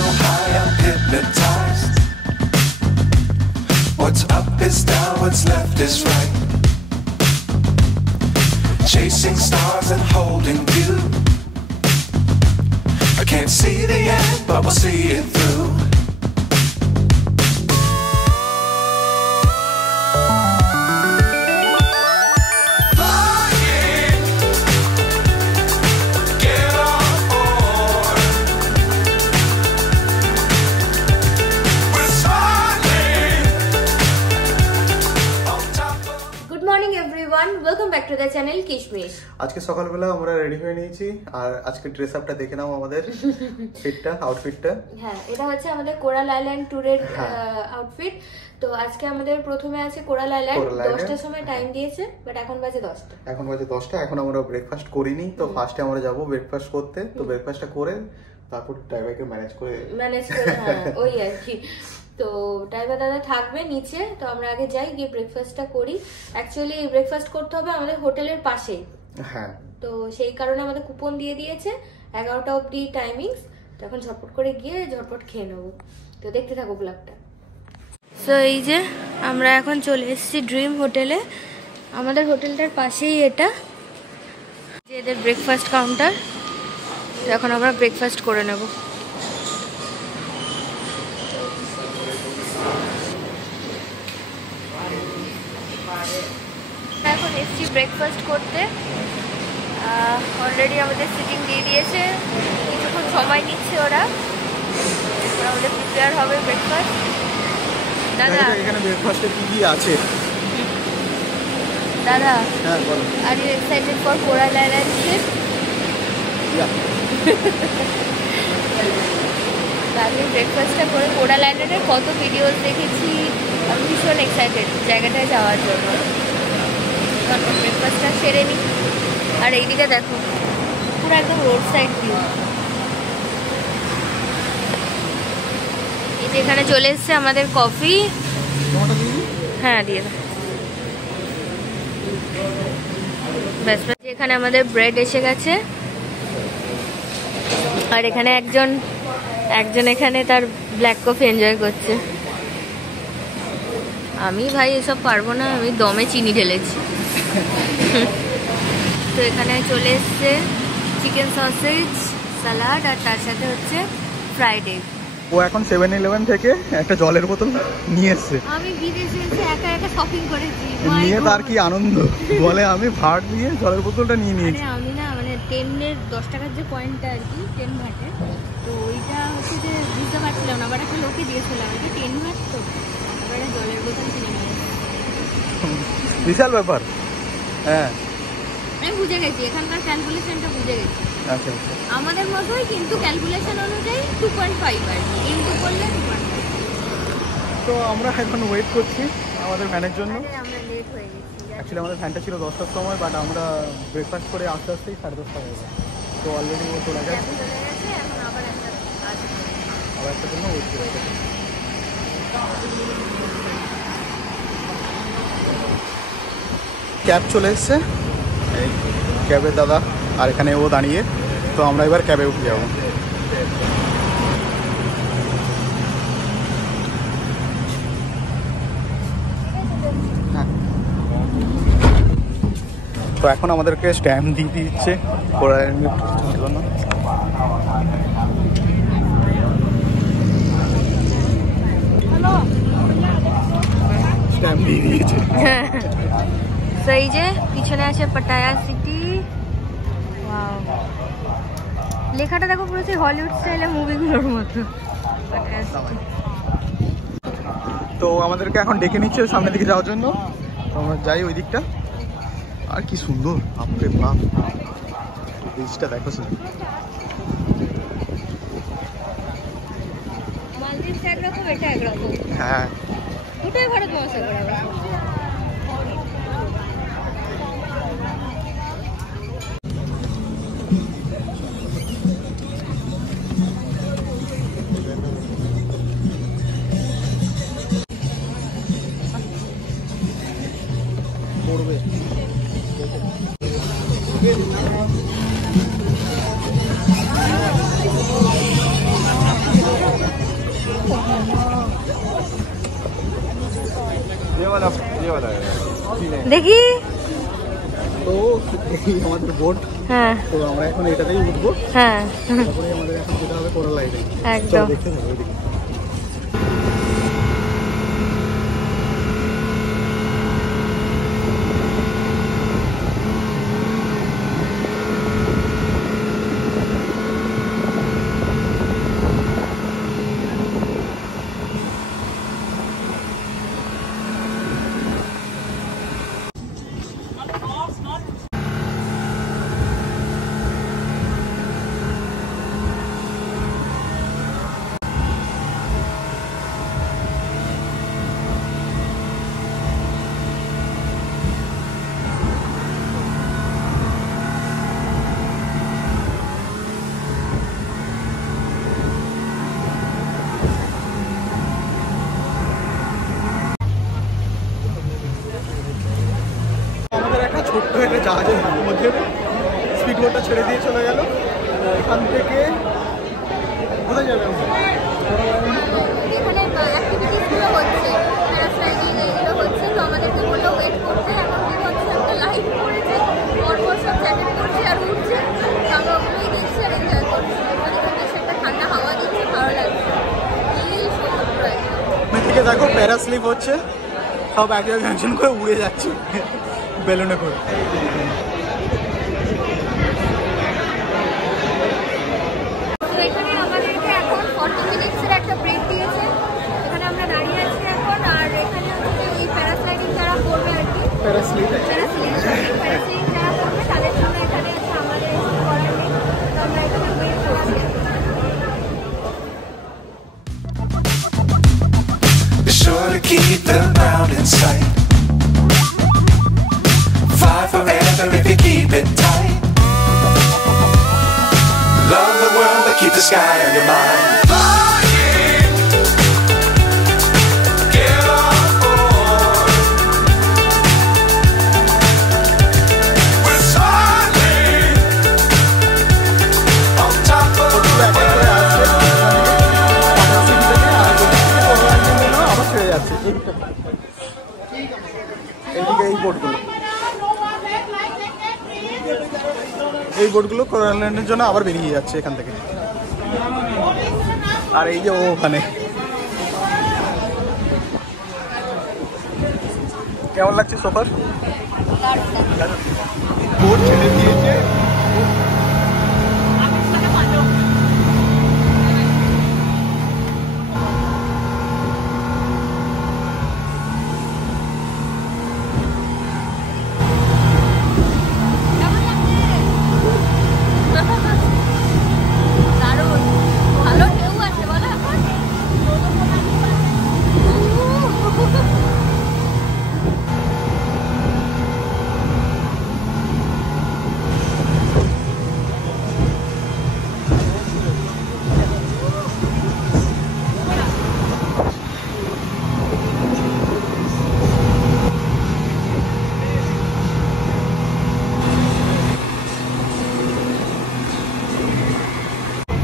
so high I'm hypnotized. What's up is down, what's left is right. Chasing stars and holding you. I can't see the end, but we'll see it through. Welcome back to the channel কিশমিশ। আজকে সকালবেলা আমরা ready হয়ে নিয়েছি আর আজকে dress আপটা দেখে নাও আমাদের আউটফিটটা। হ্যাঁ, এটা হচ্ছে আমাদের কোরাল আইল্যান্ড ট্যুরের আউটফিট। তো আজকে আমাদের প্রথমে আছে কোরাল আইল্যান্ড। 10টার সময় টাইম দিয়েছে, বাট এখন বাজে 10টা। এখন আমরা ব্রেকফাস্ট করিনি, তো ফার্স্টে আমরা যাব ব্রেকফাস্ট করতে। তো ব্রেকফাস্টটা করে তারপর ড্রাইভারকে ম্যানেজ করে হ্যাঁ ওই আর কি। তো ড্রাইভার দাদা থাকবে নিচে, তো আমরা আগে যাই, গিয়ে ব্রেকফাস্টটা করি। অ্যাকচুয়ালি ব্রেকফাস্ট করতে হবে আমাদের হোটেলের পাশেই। হ্যাঁ, তো সেই কারণে আমাদের কুপন দিয়ে দিয়েছে 11টা অবধি টাইমিংস। তো এখন ঝটপট করে গিয়ে ঝটপট খেয়ে নেবো। তো দেখতে থাকো ব্লগটা। সো এই যে আমরা এখন চলে এসেছি ড্রিম হোটেলে। আমাদের হোটেলটার পাশেই এটা, যে এদের ব্রেকফাস্ট কাউন্টার। তো এখন আমরা ব্রেকফাস্ট করে নেব। এখন এসছি ব্রেকফাস্ট করতে। অলরেডি আমাদের সিটিং দিয়ে দিয়েছে, কিছুক্ষণ সময় নিচ্ছে ওরা। আমাদের প্রিপেয়ার হবে ব্রেকফাস্ট। দাদা এখানে ব্রেকফাস্টে কি কি আছে? দাদা, হ্যাঁ বলো। Are you excited for coral island trip? আমি ব্রেকফাস্টটা করে কোরাল আইল্যান্ডের কত ভিডিওস দেখেছি, আমি ভীষণ এক্সাইটেড জায়গাটায় যাওয়ার জন্য। ব্রেকফাস্টটা সেরে নিই। আর এইদিকে দেখো, পুরো একদম রোড সাইড ভিউ। এই যে এখানে চলে এসছে আমাদের কফি। হ্যাঁ দিয়ে দাও। ব্যাস ব্যাস, এখানে আমাদের ব্রেড এসে গেছে। আর এখানে একজন এখানে তার ব্ল্যাক কফি এনজয় করছে। আমি ভাই এসব পারবো না, আমি দমে চিনি ঢেলেছি। তো এখানে চলে এসছে চিকেন সসেজ, স্যালাড, আর তার সাথে হচ্ছে ফ্রাইড এগ। ও এখন 7-Eleven থেকে একটা জলের বোতল নিয়ে এসছে। আমি বিদেশে এসে একা একা শপিং করেছি, নিয়ে তার কি আনন্দ বলে, আমি ভাট দিয়ে জলের বোতলটা নিয়ে নিয়েছি। আমি না মানে 10-এর 10 টাকার যে কয়েনটা আর কি, 10 ভাটে, তো ওইটা হচ্ছে যে বুঝতে পারছিলাম না, আবার একটা লোকে দিয়েছিলাম, এটা 10 ভাট, তো আবার জলের বোতল কিনে নিয়ে। বিশাল ব্যাপার। হ্যাঁ আমি বুঝে গেছি, এখানকার ক্যালকুলেশনটা বুঝে গেছি। আচ্ছা, আমাদের মতোই, কিন্তু ক্যালকুলেশন অনুযায়ী 2.5 আর কি, ইনটু করলে 2.5। তো আমরা এখন ওয়েট করছি আমাদের ভ্যানের জন্য। আমরা লেট হয়ে গেছি। অ্যাকচুয়ালি আমাদের ভ্যানটা ছিল 10টার সময়, বাট আমরা ব্রেকফাস্ট করে আস্তে আস্তেই 10:30 হয়ে গেছে। তো অলরেডি ও চলে গেছে, এখন আবার একটা জন্য ওয়েট করছি। ক্যাব চলে এসছে, এই ক্যাবের দাদা, আর এখানে ও দাঁড়িয়ে। তো আমরা এবার ক্যাবে উঠে যাবো। তো এখন আমাদেরকে স্ট্যাম্প দিয়ে দিচ্ছে জন্য। স্ট্যাম্প দিয়ে দিয়েছে। তো এই যে পিছনে আছে পাটায়া সিটি। লেখাটা দেখো, পুরো হলিউড স্টাইলে মুভিগুলোর মতো, পাটায়া সিটি। তো আমাদেরকে এখন ডেকে নিচ্ছে সামনের দিকে যাওয়ার জন্য। তো আমরা যাই ওই দিকটা। আর কি সুন্দর, বাপরে বাপ, বীজটা দেখো শুধু। মালদ্বীপটা একরকম, এটা একরকম। হ্যাঁ, দুটোই ভারত মহাসাগর। পড়বে দেখি তো এই আমাদের বোট। হ্যাঁ, তো আমরা এখন এটাতেই উঠবো। হ্যাঁ, তারপরে আমাদের এখন যেতে হবে কোরাল আইল্যান্ড। একদম। দেখতে থাকো ওইদিকে। আমাদের একটা ছোট্ট একটা জাহাজের মধ্যে স্পিড বোটটা ছেড়ে দিয়ে চলে গেল। এখান থেকে কোথায় যাবে? এখানে অ্যাক্টিভিটিসগুলো হচ্ছে, প্যারাস্লাইডিং এইগুলো হচ্ছে, তো আমাদেরকে বললো ওয়েট করতে। এখন কি হচ্ছে, একটা লাইভ করেছে, পরপর সব জ্যাকেট করছে আর উঠছে, আমরা ওগুলোই দেখছি আর এনজয় করছি। আর এখানে বেশ একটা ঠান্ডা হাওয়া দিচ্ছে, ভালো লাগছে। এই সমুদ্র একদম। থেকে দেখো প্যারাস্লিপ হচ্ছে, সব এক একজন করে উড়ে যাচ্ছে বেলুনে করে। তো এখানে আমাদেরকে এখন 40 মিনিটসের একটা ব্রেক দিয়েছে। এখানে আমরা দাঁড়িয়ে আছি এখন, আর এখানে হচ্ছে ওই প্যারাস্লাইডিং যারা করবে আর কি, প্যারাস্লিং যারা করবে তাদের জন্য এখানে আছে, আমাদের কিছু করার নেই। তো আমরা এখানে ওয়েট করছি। Be sure to keep the ground in sight. Fly forever if you keep it tight. Love the world, but keep the sky on your mind. Flying, get on board. We're soaring on top of the world. আবার ছেড়ে যাচ্ছে এইদিকে এই বোটগুলো coral আইল্যান্ডের জন্য আবার বেরিয়ে যাচ্ছে এখান থেকে। আর এই যে ওখানে কেমন লাগছে সফর? বোট ছেড়ে দিয়েছে। দারুণ ভালো ঢেউ আছে বলো এখন।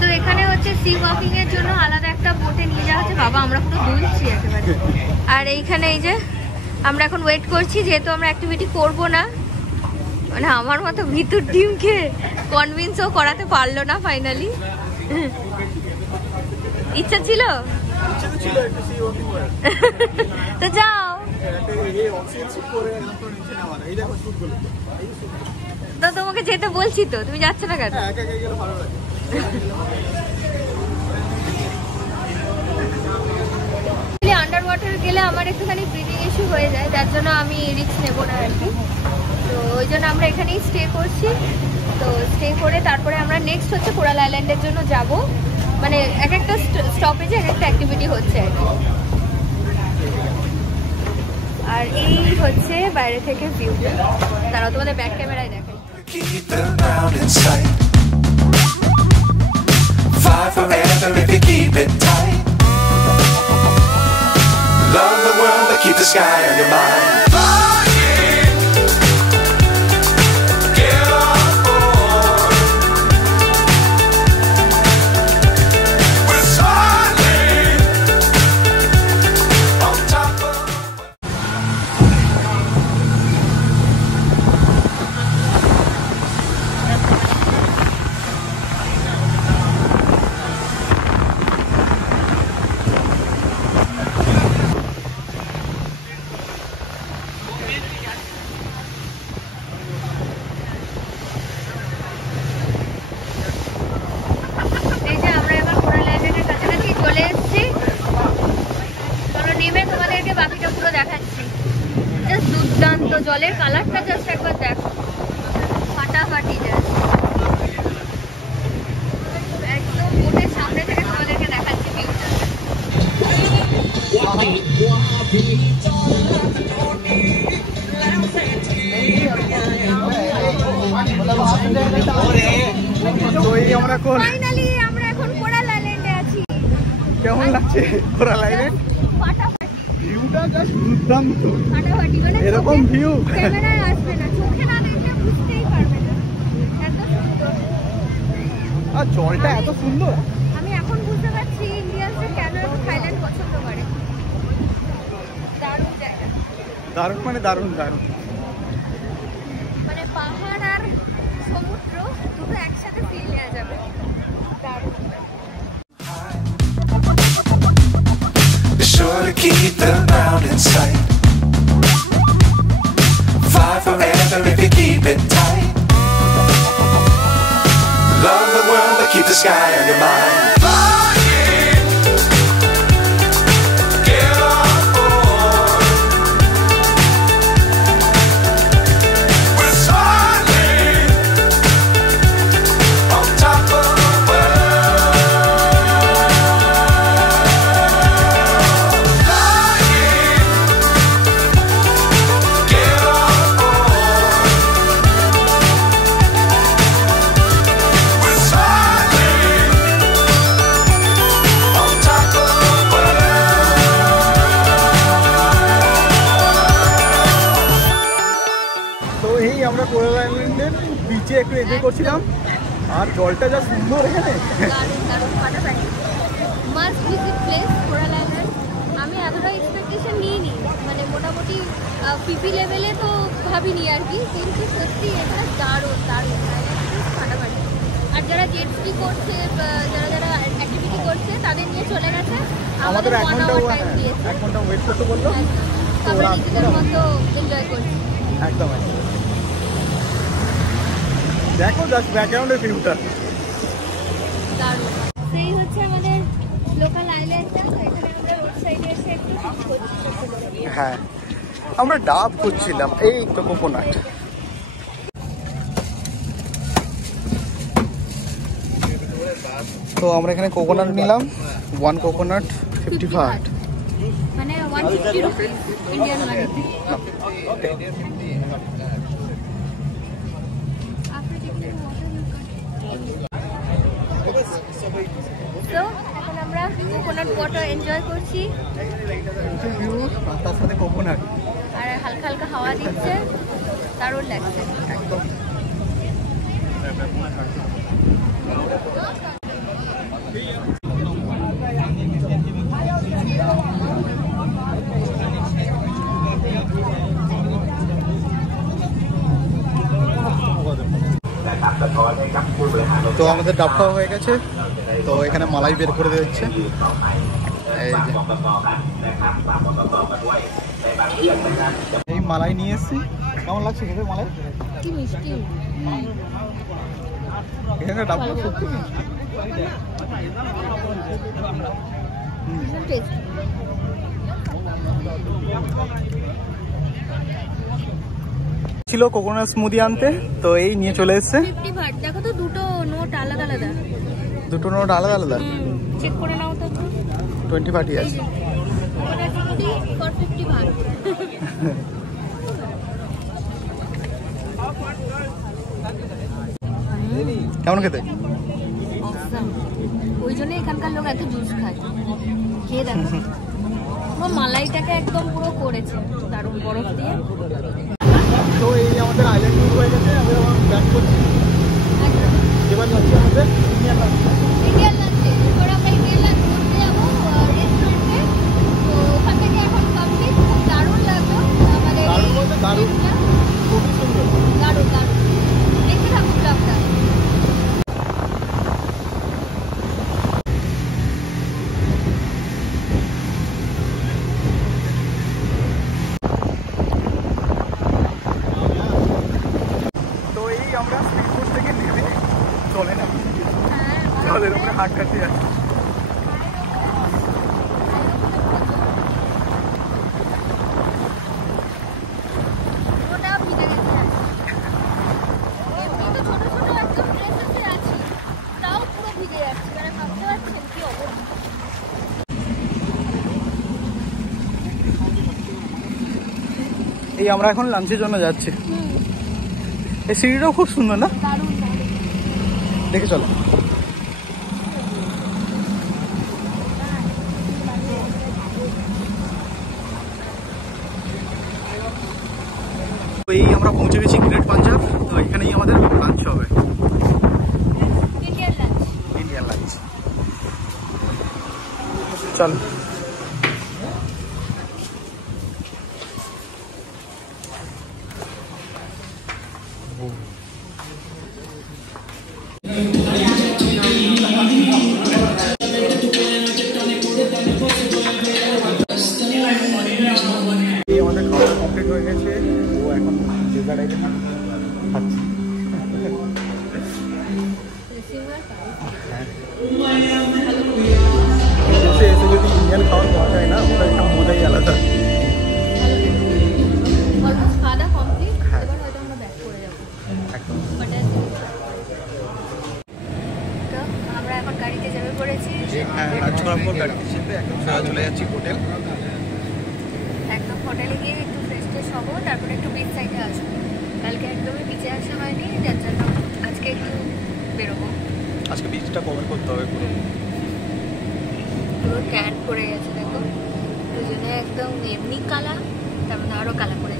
তো এখানে হচ্ছে সি ওয়াকিং এর জন্য আলাদা একটা বোটে নিয়ে যাওয়া হচ্ছে। বাবা আমরা পুরো দুলছি একেবারে। আর এইখানে এই যে আমরা এখন ওয়েট করছি, যেহেতু আমরা অ্যাক্টিভিটি করব না, মানে আমার মতো ভিতর টিমকে কনভিন্সও করাতে পারলো না ফাইনালি। ইচ্ছা ছিল তো যাও। তো তোমাকে যেতে বলছি, তো তুমি যাচ্ছ না কেন? আন্ডার ওয়াটার গেলে আমার একটুখানি ব্রিদিং ইস্যু হয়ে যায়, যার জন্য আমি রিস্ক নেব না আর কি। তো ওই জন্য আমরা এখানেই স্টে করছি। তো স্টে করে তারপরে আমরা নেক্সট হচ্ছে কোরাল আইল্যান্ডের জন্য যাব। মানে এক একটা স্টপেজে এক একটা অ্যাক্টিভিটি হচ্ছে আর কি। আর এই হচ্ছে বাইরে থেকে ভিউ, তারা তোমাদের ব্যাক ক্যামেরায় দেখাই। Keep the ground in sight. Fly forever if you keep it tight. Love the world, but keep the sky on your mind. Flying, get on board. We're soaring on top of. জলের কালারটা just একবার দেখো, ফাটাফাটি just একদম বোটের সামনে থেকে তোমাদেরকে দেখাচ্ছি ভিউটা। ফাইনালি আমরা এখন কোরাল আইল্যান্ডে আছি। কেমন লাগছে কোরাল আইল্যান্ড? ভিউটা জাস্ট দুর্দান্ত, ফাটাফাটি, মানে এরকম ভিউ ক্যামেরায় আসবে না, চোখে না দেখলে বুঝতেই পারবে না এত সুন্দর। আর জলটা এত সুন্দর, আমি এখন বুঝতে পারছি ইন্ডিয়ানসরা কেন এত থাইল্যান্ড পছন্দ করে। দারুণ জায়গা, দারুণ মানে দারুণ দারুণ। মানে পাহাড় আর সমুদ্র দুটো একসাথে ফিল নেওয়া যাবে, দারুণ। Be sure to keep the ground in sight. Fly forever if you keep it tight. Love the world, but keep the sky on your mind. Flying, get on board. We're soaring on top of the world. Flying, get on board. We're soaring on top of the তো এই আমরা coral আইল্যান্ডের বিচে একটু enjoy করছিলাম, আর জলটা যা সুন্দর এখানে। দারুণ দারুণ ফাটাফাটি, must visit place coral island. আমি এতটা এক্সপেকটেশন নিইনি, মানে মোটামুটি পিপি লেভেলে তো ভাবিনি আর কি, কিন্তু সত্যি এটা দারুণ দারুণ ফাটাফাটি। আর যারা জেট স্কি করছে, যারা যারা অ্যাক্টিভিটি করছে তাদের নিয়ে চলে গেছে, আমাদের 1 hour টাইম দিয়েছে, 1 ঘন্টা ওয়েট করতে বললো, আমরা নিজেদের মতো এনজয় করছি। একদম একদম। দেখো জাস্ট ব্যাকগ্রাউন্ডের ভিউটা দারুণ। সেই হচ্ছে আমাদের লোকাল আইল্যান্ডটা, এখানে আমরা রোড সাইডে এসে একটু করছি। হ্যাঁ, আমরা ডাব করছিলাম, এই তো কোকোনাট। তো আমরা এখানে কোকোনাট নিলাম, 1 কোকোনাট 50 বাট, মানে 150 রুপিস ইন্ডিয়ান মানি। তো এখন আমরা কোকোনাট ওয়াটার এনজয় করছি, তার সাথে কোকোনাট, আর হালকা হালকা হাওয়া দিচ্ছে, দারুণ লাগছে একদম। তো আমাদের ডাব খাওয়া হয়ে গেছে, তো এখানে মালাই বের করে দিচ্ছে, এই যে এই মালাই নিয়ে এসেছি। কেমন লাগছে খেতে মালাই? কি মিষ্টি, এখানে ডাবটা সত্যি মিষ্টি। ছিল কোকোনাট স্মুদি আনতে, তো এই নিয়ে চলে এসেছে। 50 বাট, দেখো তো দুটো নোট আলাদা আলাদা, দুটো নোট আলাদা আলাদা, চেক করে নাও তো। 20 বাটি আছে। Coconut smoothie for 50 but. কেমন খেতে? ওই জন্য এখানকার লোক এত জুস খায়, খেয়ে দেখো। মালাইটাকে একদম পুরো করেছে দারুণ বরফ দিয়ে। তো এই আমাদের আইল্যান্ড ট্যুর হয়ে গেছে, আমরা ব্যাক করছি। এবার যাচ্ছি আমাদের ইন্ডিয়ান লাঞ্চে। ইন্ডিয়ান লাঞ্চে এরপর আমরা ইন্ডিয়ান লাঞ্চ করতে যাবো রেস্টুরেন্টে। তো ওখান থেকে এখন কমপ্লিট, খুব দারুণ লাগলো আমাদের। দারুণ বলতে দারুণ, খুবই সুন্দর, দারুণ দারুণ। দেখতে থাকুন ব্লগটা। আমরা স্পিড বোট থেকে নেমে চলে না, জলের উপরে হাত কাটতে যাচ্ছি। নিচে যাচ্ছি, মানে ভাবতে পারছেন কি অবস্থা। এই আমরা এখন লাঞ্চের জন্য যাচ্ছি। এই সিঁড়িটাও খুব সুন্দর না? দেখে চলো। এই আমরা পৌঁছে গেছি গ্রেট পাঞ্জাব। তো এখানেই আমাদের লাঞ্চ হবে, ইন্ডিয়ান লাঞ্চ। চল। আমাদের খাওয়া কমপ্লিট হয়ে গেছে। ও এখন ডেজার্ট আইটেম খাচ্ছি। এসে যদি ইন্ডিয়ান খাওয়ার পাওয়া যায় না, ওটা একটা মজাই আলাদা। আমরা এখন গাড়িতে যাবে পড়েছি। চলে যাচ্ছি হোটেল। একদম হোটেলে গিয়ে একটু ফ্রেশ ট্রেশ হবো, তারপরে একটু বিচ সাইডে আসবো। কালকে একদমই বিচে আসা হয়নি, যার জন্য আজকে একটু বেরোবো। আজকে বিচটা কভার করতে হবে পুরো। পুরো ট্যান পড়ে গেছে দেখো, দুজনে একদম এমনি কালা, তার মধ্যে আরও কালা পড়ে